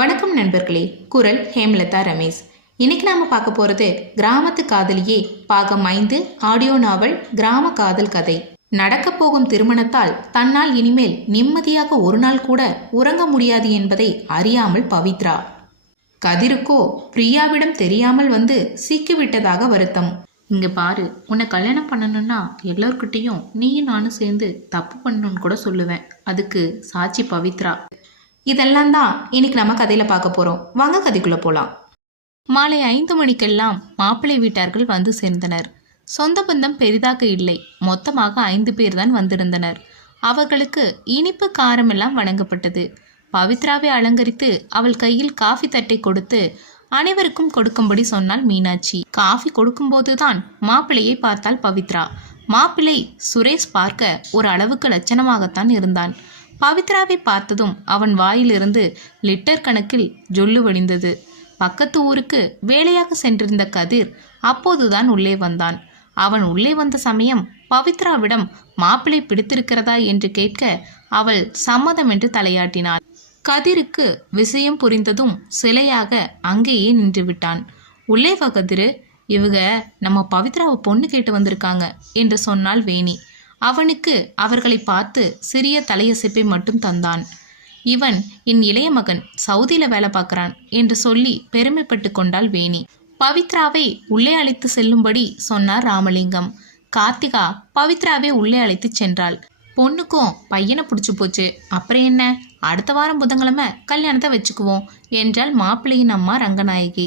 வணக்கம் நண்பர்களே. குரல் ஹேமலதா ரமேஷ். இன்னைக்கு நாம பார்க்க போறது கிராமத்து காதலியே பாகம் 5 ஆடியோ நாவல் கிராம காதல் கதை. நடக்க போகும் திருமணத்தால் தன்னால் இனிமேல் நிம்மதியாக ஒரு நாள் கூட உறங்க முடியாது என்பதை அறியாமல் பவித்ரா. கதிருக்கோ பிரியாவிடம் தெரியாமல் வந்து சிக்கிவிட்டதாக வருத்தம். இங்க பாரு, உன்னை கல்யாணம் பண்ணணும்னா எல்லார்கிட்டையும் நீயும் நானும் சேர்ந்து தப்பு பண்ணணும்னு கூட சொல்லுவேன். அதுக்கு சாட்சி பவித்ரா. இதெல்லாம் தான் இன்னைக்கு நம்ம கதையில பார்க்க போறோம். வாங்க கதைக்குள்ள போலாம். மாலை 5 மணிக்கெல்லாம் மாப்பிள்ளை வீட்டார்கள் வந்து சேர்ந்தனர். சொந்த பந்தம் பெரிதாக இல்லை. மொத்தமாக 5 பேர் தான் வந்திருந்தனர். அவர்களுக்கு இனிப்பு காரமெல்லாம் வழங்கப்பட்டது. பவித்ராவை அலங்கரித்து அவள் கையில் காஃபி தட்டை கொடுத்து அனைவருக்கும் கொடுக்கும்படி சொன்னாள் மீனாட்சி. காஃபி கொடுக்கும்போதுதான் மாப்பிள்ளையை பார்த்தாள் பவித்ரா. மாப்பிள்ளை சுரேஷ் பார்க்க ஒரு அளவுக்கு லட்சணமாகத்தான் இருந்தான். பவித்ராவை பார்த்ததும் அவன் வாயிலிருந்து லிட்டர் கணக்கில் ஜொல்லு வடிந்தது. பக்கத்து ஊருக்கு வேலையாக சென்றிருந்த கதிர் அப்போதுதான் உள்ளே வந்தான். அவன் உள்ளே வந்த சமயம் பவித்ராவிடம் மாப்பிள்ளை பிடித்திருக்கிறதா என்று கேட்க அவள் சம்மதம் என்று தலையாட்டினாள். கதிருக்கு விஷயம் புரிந்ததும் சிலையாக அங்கேயே நின்று விட்டான். உள்ளே வா கதிரு, இவங்க நம்ம பவித்ராவை பொண்ணு கேட்டு வந்திருக்காங்க என்று சொன்னாள் வேணி. அவனுக்கு அவர்களை பார்த்து சிறிய தலையசைப்பை மட்டும் தந்தான். இவன் என் இளைய மகன், சவுதியில வேலை பார்க்கறான் என்று சொல்லி பெருமைப்பட்டு கொண்டாள் வேணி. பவித்ராவை உள்ளே அழைத்து செல்லும்படி சொன்னார் ராமலிங்கம். கார்த்திகா பவித்ராவை உள்ளே அழைத்து சென்றாள். பொண்ணுக்கும் பையனை பிடிச்சி போச்சு, அப்புறம் என்ன, அடுத்த வாரம் புதன்கிழமை கல்யாணத்தை வச்சுக்குவோம் என்றாள் மாப்பிள்ளையின் அம்மா ரங்கநாயகி.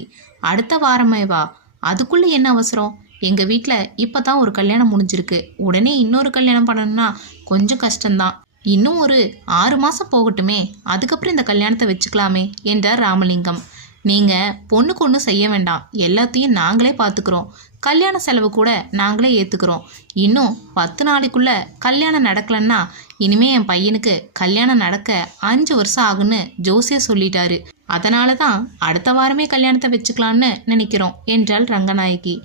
அடுத்த வாரமே வா, அதுக்குள்ள என்ன அவசரம்? எங்க வீட்டில் இப்பதான் ஒரு கல்யாணம் முடிஞ்சிருக்கு, உடனே இன்னொரு கல்யாணம் பண்ணணும்னா கொஞ்சம் கஷ்டம்தான். இன்னும் ஒரு 6 மாசம் போகட்டுமே, அதுக்கப்புறம் இந்த கல்யாணத்தை வச்சுக்கலாமே என்றார் ராமலிங்கம். நீங்கள் பொண்ணுக்கு ஒன்றும் செய்ய வேண்டாம், எல்லாத்தையும் நாங்களே பார்த்துக்கிறோம். கல்யாண செலவு கூட நாங்களே ஏற்றுக்கிறோம். இன்னும் 10 நாளைக்குள்ளே கல்யாணம் நடக்கலன்னா இனிமே என் பையனுக்கு கல்யாணம் நடக்க 5 வருஷம் ஆகுன்னு ஜோசியர் சொல்லிட்டாரு. அதனால தான் அடுத்த வாரமே கல்யாணத்தை வச்சுக்கலான்னு நினைக்கிறோம் என்றாள் ரங்கநாயகி.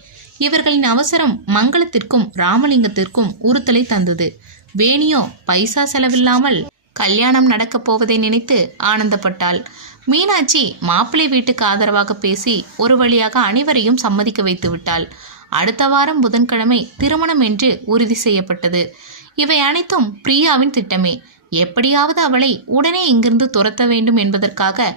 இவர்களின் அவசரம் மங்களத்திற்கும் ராமலிங்கத்திற்கும் உறுத்தலை தந்தது. வேணியோ பைசா செலவில்லாமல் கல்யாணம் நடக்கப் போவதை நினைத்து ஆனந்தப்பட்டாள். மீனாட்சி மாப்பிள்ளை வீட்டுக்கு ஆதரவாக பேசி ஒரு வழியாக அனைவரையும் சம்மதிக்க வைத்து விட்டாள். அடுத்த வாரம் புதன்கிழமை திருமணம் என்று உறுதி செய்யப்பட்டது. இவை அனைத்தும் பிரியாவின் திட்டமே. எப்படியாவது அவளை உடனே இங்கிருந்து துரத்த வேண்டும் என்பதற்காக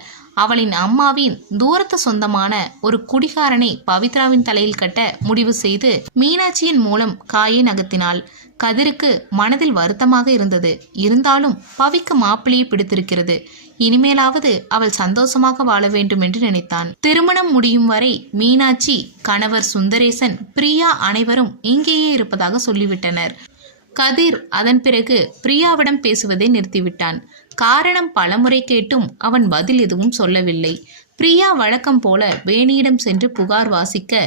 அவளின் அம்மாவின் தூரத்து சொந்தமான ஒரு குடிகாரனை பவித்ராவின் தலையில் கட்ட முடிவு செய்து மீனாட்சியின் மூலம் காயை நகர்த்தினாள். கதிருக்கு மனதில் வருத்தமாக இருந்தது. இருந்தாலும் பவிக்கு மாப்பிள்ளையை பிடித்திருக்கிறது. இனிமேலாவது அவள் சந்தோஷமாக வாழ வேண்டும் என்று நினைத்தான். திருமணம் முடியும் வரை மீனாட்சி, கணவர் சுந்தரேசன், பிரியா அனைவரும் இங்கேயே இருப்பதாக சொல்லிவிட்டனர். கதிர் அதன் பிறகு பிரியாவிடம் பேசுவதை நிறுத்திவிட்டான். காரணம் பலமுறை கேட்டும் அவன் பதில் எதுவும் சொல்லவில்லை. பிரியா வழக்கம் போல வேணியிடம் சென்று புகார் வாசிக்க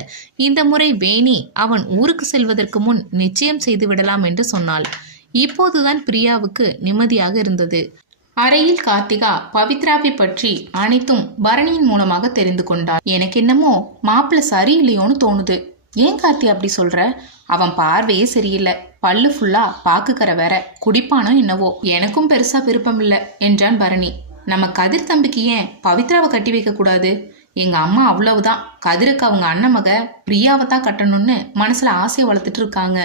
இந்த முறை வேணி அவன் ஊருக்கு செல்வதற்கு முன் நிச்சயம் செய்து விடலாம் என்று சொன்னாள். இப்போதுதான் பிரியாவுக்கு நிம்மதியாக இருந்தது. அறையில் கார்த்திகா பவித்ராவை பற்றி அனைத்தும் பரணியின் மூலமாக தெரிந்து கொண்டாள். எனக்கு என்னமோ மாப்பிள்ளை சரியில்லையோன்னு தோணுது. ஏன் கார்த்தி அப்படி சொல்ற? அவன் பார்வையே சரியில்லை, பல்லு ஃபுல்லா பாக்குக்கற வேற, குடிப்பானோ என்னவோ. எனக்கும் பெருசா விருப்பம் இல்லை என்றான் பரணி. நம்ம கதிர் தம்பிக்கு ஏன் பவித்ராவை கட்டி வைக்க கூடாது? எங்க அம்மா அவ்வளவுதான், கதிருக்கு அவங்க அண்ணன் மக பிரியாவை தான் கட்டணும்னு மனசுல ஆசையை வளர்த்துட்டு இருக்காங்க.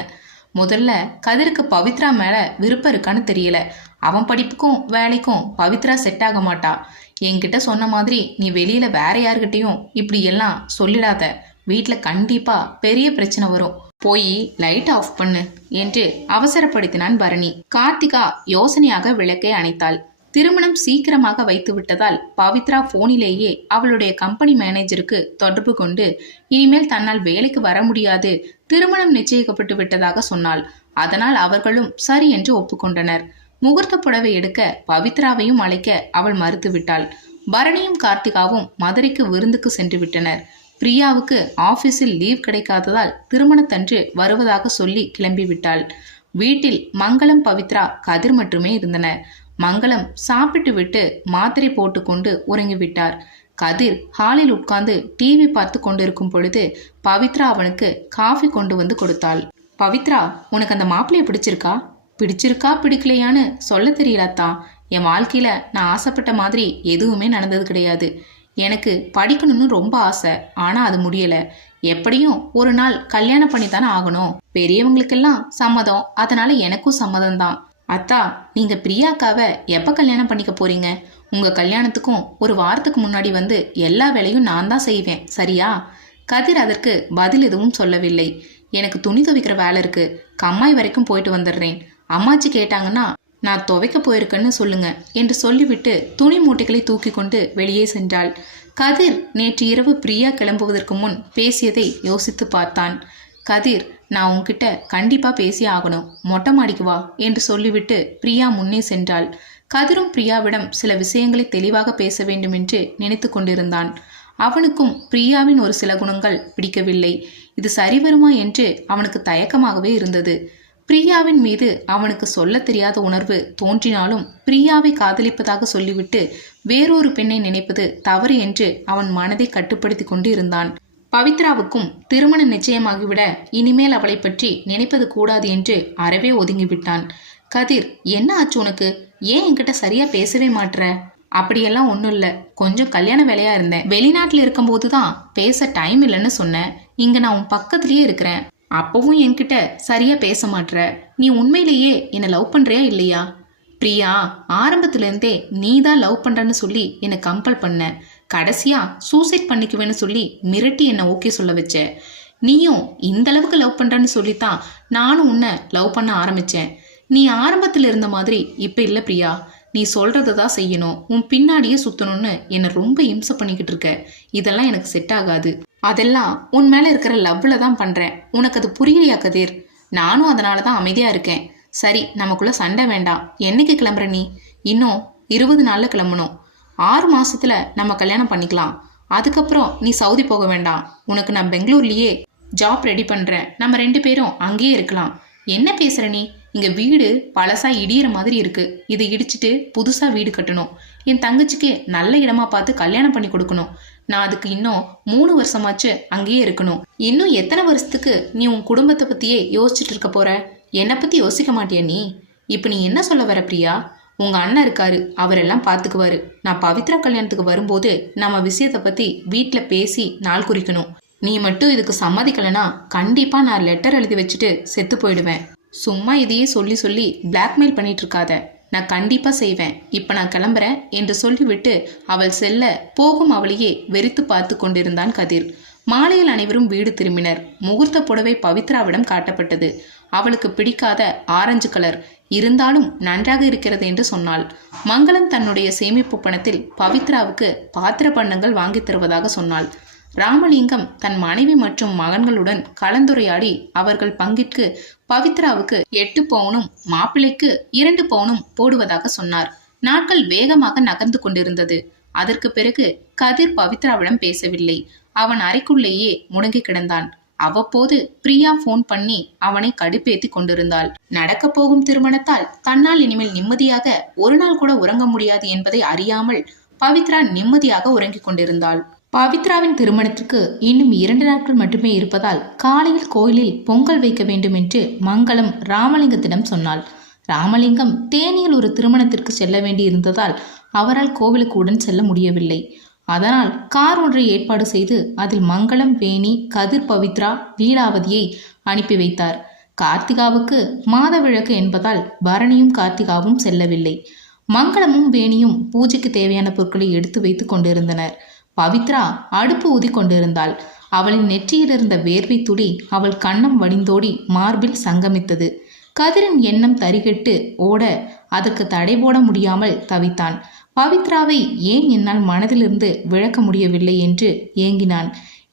முதல்ல கதிருக்கு பவித்ரா மேல விருப்பம் இருக்கான்னு தெரியல. அவன் படிப்புக்கும் வேலைக்கும் பவித்ரா செட் ஆக மாட்டா. என்கிட்ட சொன்ன மாதிரி நீ வெளியில வேற யாருக்கிட்டையும் இப்படி எல்லாம் சொல்லிடாத. வீட்டில் கண்டிப்பா பெரிய பிரச்சனை வரும். போய் லைட் ஆஃப் பண்ணு என்று அவசரப்படுத்தினான் பரணி. கார்த்திகா யோசனையாக விளக்கை அணைத்தாள். திருமணம் சீக்கிரமாக வைத்து விட்டதால் பவித்ரா போனிலேயே அவளுடைய கம்பெனி மேனேஜருக்கு தொடர்பு கொண்டு இனிமேல் தன்னால் வேலைக்கு வர முடியாது, திருமணம் நிச்சயிக்கப்பட்டு விட்டதாக சொன்னாள். அதனால் அவர்களும் சரி என்று ஒப்புக்கொண்டனர். முகூர்த்த புடவை எடுக்க பவித்ராவையும் அழைக்க அவள் மறுத்துவிட்டாள். பரணியும் கார்த்திகாவும் மதுரைக்கு விருந்துக்கு சென்று விட்டனர். பிரியாவுக்கு ஆபீஸில் லீவ் கிடைக்காததால் திருமணத்தன்று வருவதாக சொல்லி கிளம்பிவிட்டாள். வீட்டில் மங்களம், பவித்ரா, கதிர் மட்டுமே இருந்தனர். மங்களம் சாப்பிட்டு விட்டு மாத்திரை போட்டுக்கொண்டு உறங்கிவிட்டார். கதிர் ஹாலில் உட்கார்ந்து டிவி பார்த்து கொண்டிருக்கும் பொழுது பவித்ரா அவனுக்கு காஃபி கொண்டு வந்து கொடுத்தாள். பவித்ரா, உனக்கு அந்த மாப்பிள்ளையை பிடிச்சிருக்கா? பிடிச்சிருக்கா பிடிக்கலையான்னு சொல்ல தெரியலத்தா. என் வாழ்க்கையில நான் ஆசைப்பட்ட மாதிரி எதுவுமே நடந்தது கிடையாது. எனக்கு படிக்கணும்னு ரொம்ப ஆசை, ஆனா அது முடியல. எப்படியும் ஒரு நாள் கல்யாணம் பண்ணித்தானே ஆகணும். பெரியவங்களுக்கெல்லாம் சம்மதம், அதனால எனக்கும் சம்மதம் தான். அத்தா, நீங்க பிரியாக்காவை எப்ப கல்யாணம் பண்ணிக்க போறீங்க? உங்க கல்யாணத்துக்கும் ஒரு வாரத்துக்கு முன்னாடி வந்து எல்லா வேலையும் நான் தான் செய்வேன், சரியா? கதிர் அதற்கு பதில் எதுவும் சொல்லவில்லை. எனக்கு துணி துவைக்கிற வேலை இருக்கு, கம்மாய் வரைக்கும் போயிட்டு வந்துடுறேன். அம்மாச்சி கேட்டாங்கன்னா நான் துவைக்க போயிருக்கேன்னு சொல்லுங்க என்று சொல்லிவிட்டு துணி மூட்டைகளை தூக்கி கொண்டு வெளியே சென்றாள். கதிர் நேற்று இரவு பிரியா கிளம்புவதற்கு முன் பேசியதை யோசித்து பார்த்தான். கதிர், நான் உன்கிட்ட கண்டிப்பா பேசி ஆகணும், மொட்டை மாடிக்கு வா என்று சொல்லிவிட்டு பிரியா முன்னே சென்றாள். கதிரும் பிரியாவிடம் சில விஷயங்களை தெளிவாக பேச வேண்டும் என்று நினைத்து கொண்டிருந்தான். அவனுக்கும் பிரியாவின் ஒரு சில குணங்கள் பிடிக்கவில்லை. இது சரிவருமா என்று அவனுக்கு தயக்கமாகவே இருந்தது. பிரியாவின் மீது அவனுக்கு சொல்ல தெரியாத உணர்வு தோன்றினாலும் பிரியாவை காதலிப்பதாக சொல்லிவிட்டு வேறொரு பெண்ணை நினைப்பது தவறு என்று அவன் மனதை கட்டுப்படுத்தி கொண்டு இருந்தான். பவித்ராவுக்கும் திருமணம் நிச்சயமாகிவிட இனிமேல் அவளை பற்றி நினைப்பது கூடாது என்று அறவே ஒதுங்கிவிட்டான். கதிர், என்ன ஆச்சு உனக்கு? ஏன் என்கிட்ட சரியா பேசவே மாட்ற? அப்படியெல்லாம் ஒன்றும் இல்லை, கொஞ்சம் கல்யாண வேலையா இருந்தேன். வெளிநாட்டில் இருக்கும்போது தான் பேச டைம் இல்லைன்னு சொன்னேன். இங்க நான் உன் பக்கத்துலயே இருக்கிறேன், அப்பவும் என்கிட்ட சரியா பேச மாட்ற. நீ உண்மையிலேயே என்னை லவ் பண்றியா இல்லையா? பிரியா, ஆரம்பத்திலேருந்தே நீ தான் லவ் பண்றன்னு சொல்லி என்னை கம்பல் பண்ண. கடைசியா சூசைட் பண்ணிக்குவேன்னு சொல்லி மிரட்டி என்னை ஓகே சொல்ல வச்ச. நீயும் இந்த அளவுக்கு லவ் பண்றன்னு சொல்லித்தான் நானும் உன்னை லவ் பண்ண ஆரம்பிச்சேன். நீ ஆரம்பத்தில் இருந்த மாதிரி இப்ப இல்லை பிரியா. நீ சொல்றதை தான் செய்யணும், உன் பின்னாடியே சுத்தணும்னு என்னை ரொம்ப இம்சை பண்ணிக்கிட்டு இருக்க. இதெல்லாம் எனக்கு செட் ஆகாது. அதெல்லாம் உன் மேல இருக்கிற லவ்ல தான் பண்றேன். உனக்கு அது புரியலையா கதிர்? நானும் அதனால தான் அமைதியா இருக்கேன். சரி, நமக்குள்ள சண்டை வேண்டாம். என்னைக்கு கிளம்புற நீ? இன்னும் 20 நாள்ல கிளம்பணும். 6 மாசத்துல நம்ம கல்யாணம் பண்ணிக்கலாம். அதுக்கப்புறம் நீ சவுதி போக வேண்டாம். உனக்கு நான் பெங்களூர்லயே ஜாப் ரெடி பண்றேன். நம்ம 2 பேரும் அங்கேயே இருக்கலாம். என்ன பேசுற நீ? இங்க வீடு பழசா இடியிற மாதிரி இருக்கு. இதை இடிச்சிட்டு புதுசா வீடு கட்டணும். என் தங்கச்சிக்கு நல்ல இடமா பார்த்து கல்யாணம் பண்ணி கொடுக்கணும். நான் அதுக்கு இன்னும் 3 வருஷமாச்சு அங்கேயே இருக்கணும். இன்னும் எத்தனை வருஷத்துக்கு நீ உன் குடும்பத்தை பத்தியே யோசிச்சுட்டு இருக்க போற? என்னை பத்தி யோசிக்க மாட்டியா நீ? இப்ப நீ என்ன சொல்ல வர பிரியா? உங்க அண்ணன் இருக்காரு, அவரெல்லாம் பாத்துக்குவாரு. நான் பவித்ரா கல்யாணத்துக்கு வரும்போது நம்ம விஷயத்தை பத்தி வீட்டுல பேசி நாள் குறிக்கணும். நீ மட்டும் இதுக்கு சம்மதிக்கலனா கண்டிப்பா நான் லெட்டர் எழுதி வச்சுட்டு செத்து போயிடுவேன். சும்மா இதையே சொல்லி சொல்லி பிளாக்மெயில் பண்ணிட்டு இருக்காத. நான் கண்டிப்பா செய்வேன். இப்ப நான் கிளம்புறேன் என்று சொல்லிவிட்டு அவள் செல்ல போகும் அவளையே வெறித்து பார்த்து கொண்டிருந்தான் கதிர். மாலையில் அனைவரும் வீடு திரும்பினர். முகூர்த்த புடவை பவித்ராவிடம் காட்டப்பட்டது. அவளுக்கு பிடிக்காத ஆரஞ்சு கலர் இருந்தாலும் நன்றாக இருக்கிறது என்று சொன்னாள். மங்களம் தன்னுடைய சேமிப்பு பணத்தில் பவித்ராவுக்கு பாத்திர பண்டங்கள் வாங்கி தருவதாக சொன்னாள். ராமலிங்கம் தன் மனைவி மற்றும் மகன்களுடன் கலந்துரையாடி அவர்கள் பங்கிற்கு பவித்ராவுக்கு 8 பவுனும் மாப்பிள்ளைக்கு 2 பவுனும் போடுவதாக சொன்னார். நாட்கள் வேகமாக நகர்ந்து கொண்டிருந்தது. அதற்கு பிறகு கதிர் பவித்ராவிடம் பேசவில்லை. அவன் அறைக்குள்ளேயே முடங்கி கிடந்தான். அவ்வப்போது பிரியா போன் பண்ணி அவனை கடுப்பேத்தி கொண்டிருந்தாள். நடக்க போகும் திருமணத்தால் தன்னால் இனிமேல் நிம்மதியாக ஒரு நாள் கூட உறங்க முடியாது என்பதை அறியாமல் பவித்ரா நிம்மதியாக உறங்கிக் கொண்டிருந்தாள். பவித்ராவின் திருமணத்திற்கு இன்னும் 2 நாட்கள் மட்டுமே இருப்பதால் காலையில் கோயிலில் பொங்கல் வைக்க வேண்டும் என்று மங்களம் ராமலிங்கத்திடம் சொன்னாள். ராமலிங்கம் தேனியில் ஒரு திருமணத்திற்கு செல்ல வேண்டி இருந்ததால் அவரால் கோவிலுக்கு உடன் செல்ல முடியவில்லை. அதனால் கார் ஒன்றை ஏற்பாடு செய்து அதில் மங்களம், வேணி, கதிர், பவித்ரா, லீலாவதியை அனுப்பி வைத்தார். கார்த்திகாவுக்கு மாத விளக்கு என்பதால் பரணியும் கார்த்திகாவும் செல்லவில்லை. மங்களமும் வேணியும் பூஜைக்கு தேவையான பொருட்களை எடுத்து வைத்து கொண்டிருந்தனர். பவித்ரா அடுப்பு ஊதி கொண்டிருந்தாள். அவளின் நெற்றியில் இருந்த வேர்வை துளி அவள் கன்னம் வடிந்தோடி மார்பில் சங்கமித்தது. கதிரின் எண்ணம் தரிகெட்டு ஓட அதற்கு தடை போட முடியாமல் தவித்தான். பவித்ராவை ஏன் என்னால் மனதிலிருந்து விளக்க முடியவில்லை என்று ஏங்கினான்.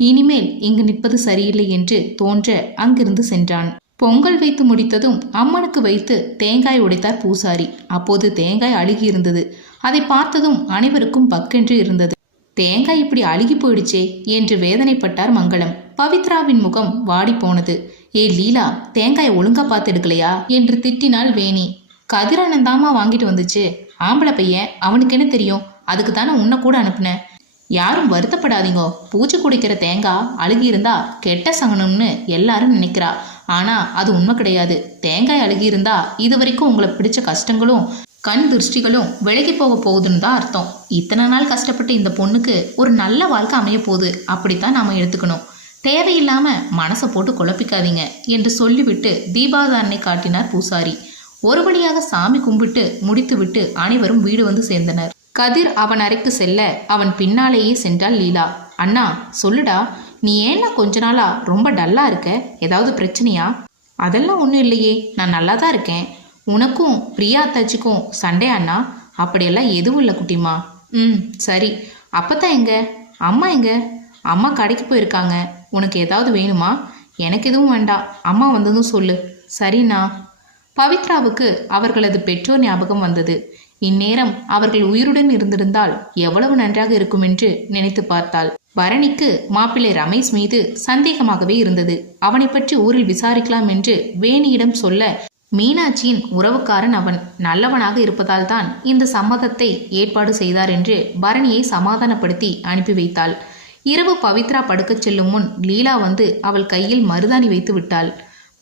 இனிமேல் இங்கு நிற்பது சரியில்லை என்று தோன்ற அங்கிருந்து சென்றான். பொங்கல் வைத்து முடித்ததும் அம்மனுக்கு வைத்து தேங்காய் உடைத்தார் பூசாரி. அப்போது தேங்காய் அழுகி இருந்தது. அதை பார்த்ததும் அனைவருக்கும் பக்கென்று இருந்தது. தேங்காய் இப்படி அழுகி போயிடுச்சே என்று வேதனைப்பட்டார் மங்களம். பவித்ராவின் முகம் வாடி போனது. ஏ லீலா, தேங்காய் ஒழுங்கா பார்த்து எடுக்கலையா என்று திட்டினாள் வேணி. கதிரண்ணன் தாமா வாங்கிட்டு வந்துச்சு. ஆம்பளை பையன், அவனுக்கு என்ன தெரியும்? அதுக்கு தானே உன்னை கூட அனுப்புனேன். யாரும் வருத்தப்படாதீங்கோ. பூச்சி குடிக்கிற தேங்காய் அழுகி இருந்தா கெட்ட சகனம்னு எல்லாரும் நினைக்கிறா. ஆனா அது உண்மை கிடையாது. தேங்காய் அழுகி இருந்தா இது வரைக்கும் உங்களை பிடிச்ச கஷ்டங்களும் கண் திருஷ்டிகளும் விலகி போக போகுதுன்னு தான் அர்த்தம். இத்தனை நாள் கஷ்டப்பட்டு இந்த பொண்ணுக்கு ஒரு நல்ல வாழ்க்கை அமைய போகுது, அப்படித்தான் நாம எடுத்துக்கணும். தேவையில்லாம மனசை போட்டு குழப்பிக்காதீங்க என்று சொல்லிவிட்டு தீபாதாரனை காட்டினார் பூசாரி. ஒரு வழியாக சாமி கும்பிட்டு முடித்துவிட்டு அனைவரும் வீடு வந்து சேர்ந்தனர். கதிர் அவன் அறைக்கு செல்ல அவன் பின்னாலேயே சென்றாள் லீலா. அண்ணா சொல்லுடா, நீ ஏன்னா கொஞ்ச நாளா ரொம்ப டல்லா இருக்க? ஏதாவது பிரச்சனையா? அதெல்லாம் ஒன்றும் இல்லையே, நான் நல்லா தான் இருக்கேன். உனக்கும் பிரியா அத்தாச்சிக்கும் சண்டே அண்ணா? அப்படியெல்லாம் எதுவும் இல்லை குட்டிமா. சரி. அப்பத்தான் எங்க? அம்மா எங்க? அம்மா கடைக்கு போயிருக்காங்க. உனக்கு ஏதாவது வேணுமா? எனக்கு எதுவும் வேண்டாம், அம்மா வந்ததும் சொல்லு. சரிண்ணா. பவித்ராவுக்கு அவர்களது பெற்றோர் ஞாபகம் வந்தது. இந்நேரம் அவர்கள் உயிருடன் இருந்திருந்தால் எவ்வளவு நன்றாக இருக்கும் என்று நினைத்து பார்த்தாள். பரணிக்கு மாப்பிள்ளை ரமேஷ் மீது சந்தேகமாகவே இருந்தது. அவனை பற்றி ஊரில் விசாரிக்கலாம் என்று வேணியிடம் சொல்ல, மீனாட்சியின் உறவுக்காரன் அவன் நல்லவனாக இருப்பதால் தான் இந்த சம்மதத்தை ஏற்பாடு செய்தார் என்று பரணியை சமாதானப்படுத்தி அனுப்பி வைத்தாள். இரவு பவித்ரா படுக்கச் செல்லும் முன் லீலா வந்து அவள் கையில் மருதாணி வைத்து விட்டாள்.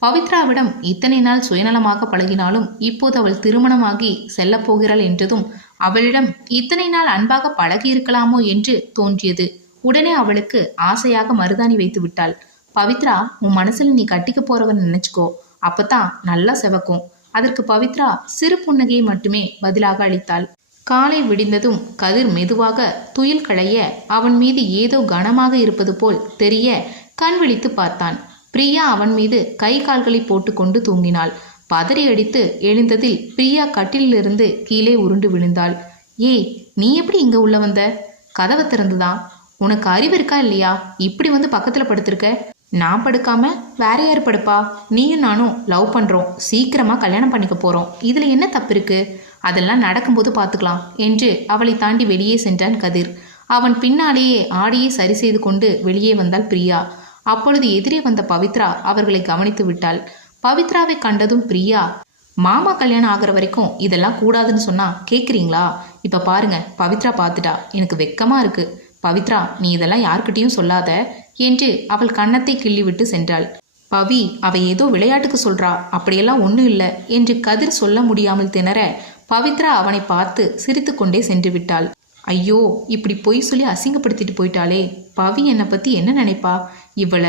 பவித்ராவிடம் இத்தனை நாள் சுயநலமாக பழகினாலும் இப்போது அவள் திருமணமாகி செல்லப்போகிறாள் என்றதும் அவளிடம் இத்தனை நாள் அன்பாக பழகியிருக்கலாமோ என்று தோன்றியது. உடனே அவளுக்கு ஆசையாக மருதாணி வைத்து விட்டாள். பவித்ரா, உன் மனசுல நீ கட்டிக்க போறவன் நினைச்சுக்கோ, அப்பதான் நல்லா செவக்கும். அதற்கு பவித்ரா சிறு புன்னகையை மட்டுமே பதிலாக அளித்தாள். காலை விடிந்ததும் கதிர் மெதுவாக துயில் களைய அவன் மீது ஏதோ கனமாக இருப்பது போல் தெரிய கண் விழித்து பார்த்தான். பிரியா அவன் மீது கை கால்களை போட்டுக்கொண்டு தூங்கினாள். பதறி அடித்து எழுந்ததில் பிரியா கட்டிலிருந்து கீழே உருண்டு விழுந்தாள். ஏய், நீ எப்படி இங்க உள்ள வந்த? கதவை திறந்துதான். உனக்கு அறிவு இருக்கா இல்லையா? இப்படி வந்து பக்கத்துல படுத்திருக்க. நான் படுக்காம வேற யார் படுப்பா? நீயும் நானும் லவ் பண்றோம், சீக்கிரமா கல்யாணம் பண்ணிக்க போறோம். இதுல என்ன தப்பு இருக்கு? அதெல்லாம் நடக்கும்போது பார்த்துக்கலாம் என்று அவளை தாண்டி வெளியே சென்றான் கதிர். அவன் பின்னாலேயே ஆடியை சரி செய்து கொண்டு வெளியே வந்தாள் பிரியா. அப்பொழுது எதிரே வந்த பவித்ரா அவர்களை கவனித்து விட்டாள். பவித்ராவை கண்டதும் பிரியா, மாமா கல்யாணம் ஆகிற வரைக்கும் இதெல்லாம் கூடாதுன்னு சொன்னா கேட்குறீங்களா? இப்ப பாருங்க, பவித்ரா பார்த்துட்டா, எனக்கு வெக்கமா இருக்கு. பவித்ரா, நீ இதெல்லாம் யார்கிட்டையும் சொல்லாத என்று அவள் கன்னத்தை கிள்ளிவிட்டு சென்றாள். பவி, அவ ஏதோ விளையாட்டுக்கு சொல்றா, அப்படியெல்லாம் ஒன்றும் இல்லை என்று கதிர் சொல்ல முடியாமல் திணற பவித்ரா அவனை பார்த்து சிரித்து கொண்டே சென்று விட்டாள். ஐயோ, இப்படி பொய் சொல்லி அசிங்கப்படுத்திட்டு போயிட்டாளே, பவி என்னை பத்தி என்ன நினைப்பா இவள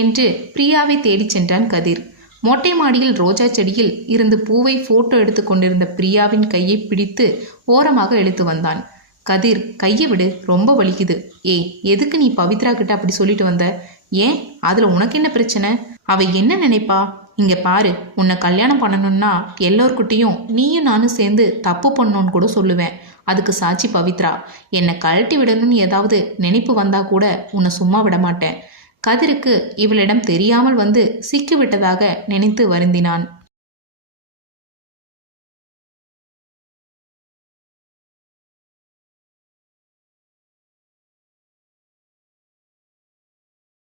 என்று பிரியாவை தேடி சென்றான் கதிர். மொட்டை மாடியில் ரோஜா செடியில் இருந்து பூவை போட்டோ எடுத்து கொண்டிருந்த பிரியாவின் கையை பிடித்து ஓரமாக இழுத்து வந்தான். கதிர், கையை விடு, ரொம்ப வலிக்குது. ஏய், எதுக்கு நீ பவித்ரா கிட்ட அப்படி சொல்லிட்டு வந்த? ஏன், அதுல உனக்கு என்ன பிரச்சனை? அவ என்ன நினைப்பா? இங்க பாரு, உன்னை கல்யாணம் பண்ணணும்னா எல்லோர்கிட்டையும் நீயும் நானும் சேர்ந்து தப்பு பண்ணணும்னு கூட சொல்லுவேன். அதுக்கு சாட்சி பவித்ரா. என்னை கழட்டி விடணும்னு ஏதாவது நினைப்பு வந்தா கூட உன்னை சும்மா விட மாட்டேன். கதிருக்கு இவளிடம் தெரியாமல் வந்து சிக்கி விட்டதாக நினைத்து வருந்தினான்.